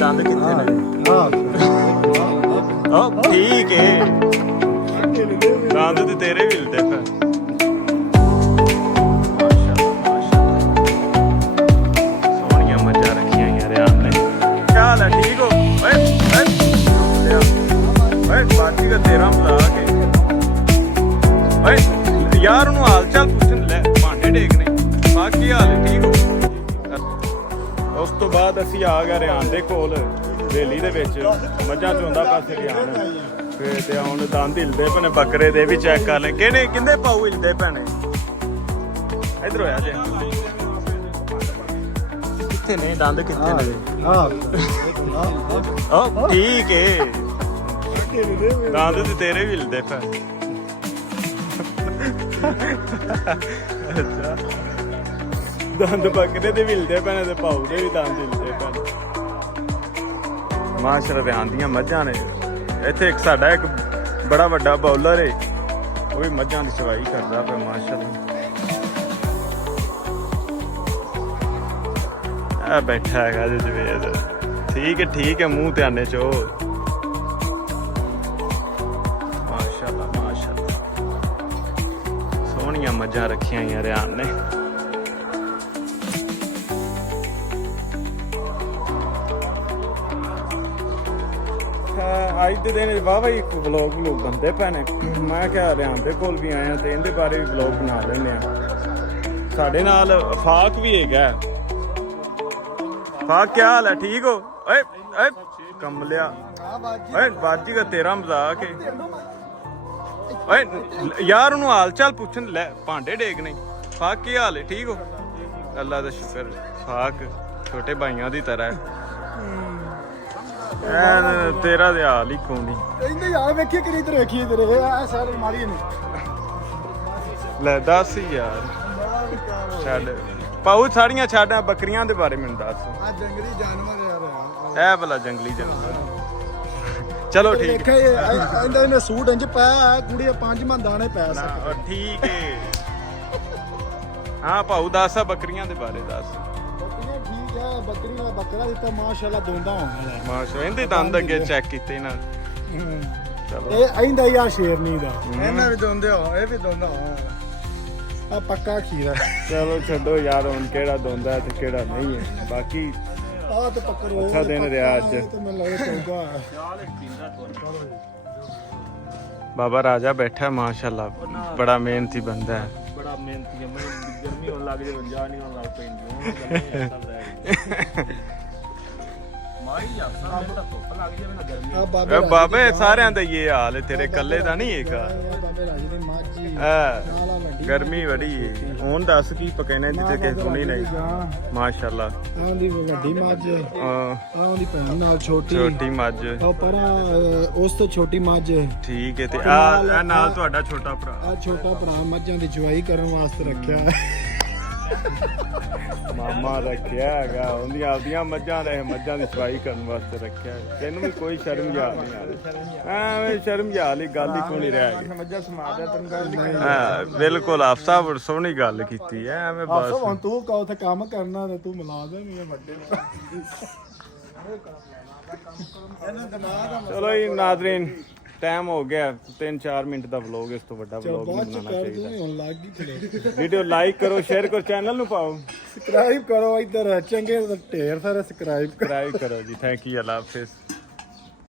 ਦੰਦ ਕਿੱਥੇ ਨੇ? ਠੀਕ ਏ, ਦੰਦ ਤੇ ਤੇਰੇ ਵੀ ਹਿਲਦੇ ਪਏ। ਸੋਹਣੀਆਂ ਮੱਝਾਂ ਰੱਖੀਆਂ ਯਾਰ ਰਿਆਨ ਨੇ। ਕੀ ਹਾਲ ਹੈ? ਠੀਕ ਹੋ? ਓਏ ਬਾਜੀ ਦਾ ਤੇਰਾ ਮਜ਼ਾਕ ਏ। ਓਏ ਯਾਰ ਉਹਨੂੰ ਹਾਲ ਚਾਲ ਪੁੱਛਣ ਲੈ, ਭਾਂਡੇ ਡੇਕਣੇ। ਬਾਕੀ ਹਾਲ ਹੈ? ਠੀਕ ਹੋ? ਉਸ ਤੋਂ ਬਾਅਦ ਅਸੀਂ ਆ ਗਏ ਰਿਆਨ ਦੇ ਕੋਲ ਹਵੇਲੀ ਦੇ ਵਿੱਚ। ਮੱਝਾਂ ਚੋਂਦਾ ਪਾਸੇ ਰਿਆਨ ਫਿਰ ਤੇ ਹੁਣ ਦੰਦ ਹਿਲਦੇ ਪਏ ਨੇ ਬੱਕਰੇ ਦੇ ਵੀ। ਚੈੱਕ ਕਰ ਲੈ ਕਿਹਨੇ ਕਿੰਨੇ ਪਾਉ ਹਿਲਦੇ ਪਏ ਨੇ। ਇੱਧਰ ਹੋਇਆ ਜੇ ਕਿੱਥੇ ਨੇ ਦੰਦ? ਕਿੱਥੇ ਨੇ? ਠੀਕ ਏ, ਦੰਦ ਤੇ ਤੇਰੇ ਵੀ ਹਿਲਦੇ ਪਏ। ਅੱਛਾ, ਦੰਦ ਬੱਕਰੇ ਦੇ ਵੀ ਹਿਲਦੇ ਪਏ ਨੇ ਤੇ ਪਾਉ ਦੇ ਵੀ ਦੰਦ ਹਿਲਦੇ ਪਏ ਨੇ। ਮਾਸ਼ਾਅੱਲਾ ਰਿਆਨ ਦੀਆਂ ਮੱਝਾਂ ਨੇ। ਇੱਥੇ ਇੱਕ ਸਾਡਾ ਇੱਕ ਬੜਾ ਵੱਡਾ ਬਾਊਲਰ ਏ, ਉਹ ਵੀ ਮੱਝਾਂ ਦੀ ਚਵਾਈ ਕਰਦਾ ਪਿਆ ਮਾਸ਼ਾਅੱਲਾ। ਆ ਬੈਠਾ ਹੈਗਾ ਜੀ ਜਵੇਦ। ਠੀਕ ਹੈ ਠੀਕ ਹੈ, ਮੂੰਹ ਤੇ ਆਨੇ ਚੋ। ਮਾਸ਼ਾਅੱਲਾ ਮਾਸ਼ਾਅੱਲਾ, ਸੋਹਣੀਆਂ ਮੱਝਾਂ ਰੱਖੀਆਂ ਹੋਈਆਂ ਰਿਆਨ ਨੇ। ਅੱਜ ਦੇ ਦਿਨ ਵਾਹਵਾ ਹੀ ਵਲੋਗ ਬਣਦੇ ਪਏ ਨੇ। ਮੈਂ ਕਿਹਾ ਰਿਆਨ ਦੇ ਕੋਲ ਵੀ ਆਇਆ ਤੇ ਇਹਦੇ ਬਾਰੇ ਵੀ ਵਲੋਗ ਬਣਾ ਲੈਂਦੇ ਆ। ਸਾਡੇ ਨਾਲ ਅਫਾਕ ਵੀ ਹੈਗਾ। ਅਫਾਕ ਕੀ ਹਾਲ ਹੈ? ਠੀਕ ਹੋ? ਓਏ ਓਏ ਕਮਲਿਆ, ਓਏ ਬਾਜੀ ਦਾ ਤੇਰਾ ਮਜ਼ਾਕ ਏ। ਓਏ ਯਾਰ ਉਹਨੂੰ ਹਾਲ ਚਾਲ ਪੁੱਛਣ ਲੈ, ਭਾਂਡੇ ਡੇਕਣੇ। ਅਫਾਕ ਕੀ ਹਾਲ ਹੈ? ਠੀਕ ਹੋ? ਅੱਲਾ ਦਾ ਸ਼ੁਕਰ। ਅਫਾਕ ਛੋਟੇ ਭਾਈਆਂ ਦੀ ਤਰ੍ਹਾਂ ਤੇਰਾ ਦੇ ਹਾਲ ਹੀ ਕੋਣੀ। ਇਹਦੇ ਯਾਰ ਵੇਖੀ ਕਿ ਇਧਰ ਵੇਖੀ ਇਧਰ ਇਹ ਸਾਰੇ ਮਾਰੀ ਨੇ। ਲੈ ਦੱਸ ਯਾਰ, ਛੱਡ ਪਾਉ ਸਾਰੀਆਂ ਛੱਡਾਂ। ਬੱਕਰੀਆਂ ਦੇ ਬਾਰੇ ਮੈਨੂੰ ਦੱਸ। ਆ ਜੰਗਲੀ ਜਾਨਵਰ ਯਾਰ, ਇਹ ਭਲਾ ਜੰਗਲੀ ਜਾਨਵਰ। ਚਲੋ ਠੀਕ ਦੇਖਿਆ ਇਹਨੇ ਸੂਟ ਇੰਜ ਪਾਇਆ, ਕੁੜੀ 5 ਮਨ ਦਾਣੇ ਪੈ ਸਕਦੇ। ਠੀਕ ਏ। ਹਾਂ ਪਾਉ ਦੱਸ ਬੱਕਰੀਆਂ ਦੇ ਬਾਰੇ ਦੱਸ। ਠੀਕ ਹੈ, ਬੱਕਰੀ ਦਾ ਬੱਕਰਾ ਦਿੱਤਾ ਮਾਸ਼ਾਅੱਲਾ, ਦੋਂਦਾ ਹੋਣਾ ਹੈ ਮਾਸ਼ਾਅੱਲਾ। ਇਹਦੇ ਦੰਦ ਅੱਗੇ ਚੈੱਕ ਕੀਤੇ ਨਾ। ਚਲੋ ਇਹ ਆਇੰਦਾ ਯਾਰ ਸ਼ੇਰਨੀ ਦਾ। ਇਹਨਾਂ ਵੀ ਦੋਂਦੇ ਹੋ, ਇਹ ਵੀ ਦੋਂਦਾ ਹੋ। ਆ ਪੱਕਾ ਖੀਰਾ। ਚਲੋ ਛੱਡੋ ਯਾਰ, ਹੁਣ ਕਿਹੜਾ ਦੋਂਦਾ ਤੇ ਕਿਹੜਾ ਨਹੀਂ ਹੈ। ਬਾਕੀ ਆ ਤੇ ਪੱਕਰ ਅੱਛਾ ਦਿਨ ਰਿਹਾ ਅੱਜ। ਤੇ ਮੈਨੂੰ ਲੱਗੇ ਚੌਗਾ। ਬਾਬਾ ਰਾਜਾ ਬੈਠਾ ਮਾਸ਼ਾਅੱਲਾ, ਬੜਾ ਮਿਹਨਤੀ ਬੰਦਾ ਹੈ। ਬੜਾ ਮਿਹਨਤੀ ਹੈ। ਮੈਨੂੰ ਗਰਮੀ ਹੋਣ ਲੱਗ ਜਾਵੇ, ਜਾ ਨਹੀਂ ਹੋਣ ਲੱਗ ਪੈਂਦੀ। ਮਾਈ ਆਪਸਾ ਮੈਨੂੰ ਤਾਂ ਧੁੱਪ ਲੱਗ ਜਾਵੇ ਨਾ ਗਰਮੀ। ਆ ਬਾਬੇ ਸਾਰਿਆਂ ਦਾ ਇਹ ਹਾਲ ਹੈ, ਤੇਰੇ ਇਕੱਲੇ ਦਾ ਨਹੀਂ ਹੈਗਾ। ਬਾਬੇ ਰਾਜੇ ਦੀ ਮਾਝੀ ਗਰਮੀ ਬੜੀ ਹੈ। ਹੁਣ ਦੱਸ ਕੀ ਪਕਾਉਣਾ ਜਿੱਥੇ ਕਿਸੇ ਸੁਣੀ ਨਹੀਂ। ਮਾਸ਼ਾਅੱਲਾ ਆਉਂਦੀ ਵੱਡੀ ਮੱਝ, ਆਉਂਦੀ ਭੈਣ ਨਾਲ ਛੋਟੀ ਮੱਝ। ਉਹ ਪਰਾਂ ਉਸ ਤੋਂ ਛੋਟੀ ਮੱਝ। ਠੀਕ ਹੈ, ਤੇ ਆ ਨਾਲ ਤੁਹਾਡਾ ਛੋਟਾ ਭਰਾ। ਆ ਛੋਟਾ ਭਰਾ ਮੱਝਾਂ ਦੀ ਚਵਾਈ ਕਰਨ ਵਾਸਤੇ ਰੱਖਿਆ। ਮਾਮਾ ਰੱਖਿਆ ਹੈਗਾ, ਉਹਦੀਆਂ ਆਪਦੀਆਂ ਮੱਝਾਂ ਨੇ, ਮੱਝਾਂ ਦੀ ਚਵਾਈ ਕਰਨ ਵਾਸਤੇ ਰੱਖਿਆ। ਤੈਨੂੰ ਵੀ ਕੋਈ ਸ਼ਰਮ ਜਾ ਨਹੀਂ ਆ ਰਹੀ। ਐਵੇਂ ਸ਼ਰਮ ਜਾ ਵਾਲੀ ਗੱਲ ਹੀ ਕੋਈ ਨਹੀਂ ਰਹਿ ਗਈ। ਮੱਝਾਂ ਸਮਾਜ ਦਾ ਤੈਨੂੰ ਗੱਲ ਨਹੀਂ। ਹਾਂ ਬਿਲਕੁਲ, ਆਪ ਸਾਹਿਬ ਸੋਹਣੀ ਗੱਲ ਕੀਤੀ ਹੈ। ਐਵੇਂ ਬਸ ਹੁਣ ਤੂੰ ਕਹੋ ਤੇ ਕੰਮ ਕਰਨਾ ਤੇ ਤੂੰ ਮਿਲਾ ਦੇ ਨਹੀਂ ਵੱਡੇ ਚਲੋ ਜੀ ਨਾਜ਼ਰੀਨ, ਟਾਈਮ ਹੋ ਗਿਆ 3-4 ਮਿੰਟ ਦਾ ਵਲੋਗ। ਇਸ ਤੋਂ ਵੱਡਾ ਵਲੋਗ ਨਹੀਂ ਬਣਾਉਣਾ ਚਾਹੀਦਾ। ਹੁਣ ਲੱਗ ਗਈ ਚਲੇ। ਵੀਡੀਓ ਲਾਈਕ ਕਰੋ, ਸ਼ੇਅਰ ਕਰੋ, ਚੈਨਲ ਨੂੰ ਪਾਓ ਸਬਸਕ੍ਰਾਈਬ ਕਰੋ। ਇੱਧਰ ਚੰਗੇ ਢੇਰ ਸਾਰੇ ਸਬਸਕ੍ਰਾਈਬ ਕਰੋ ਜੀ। Thank you, Allah Hafiz.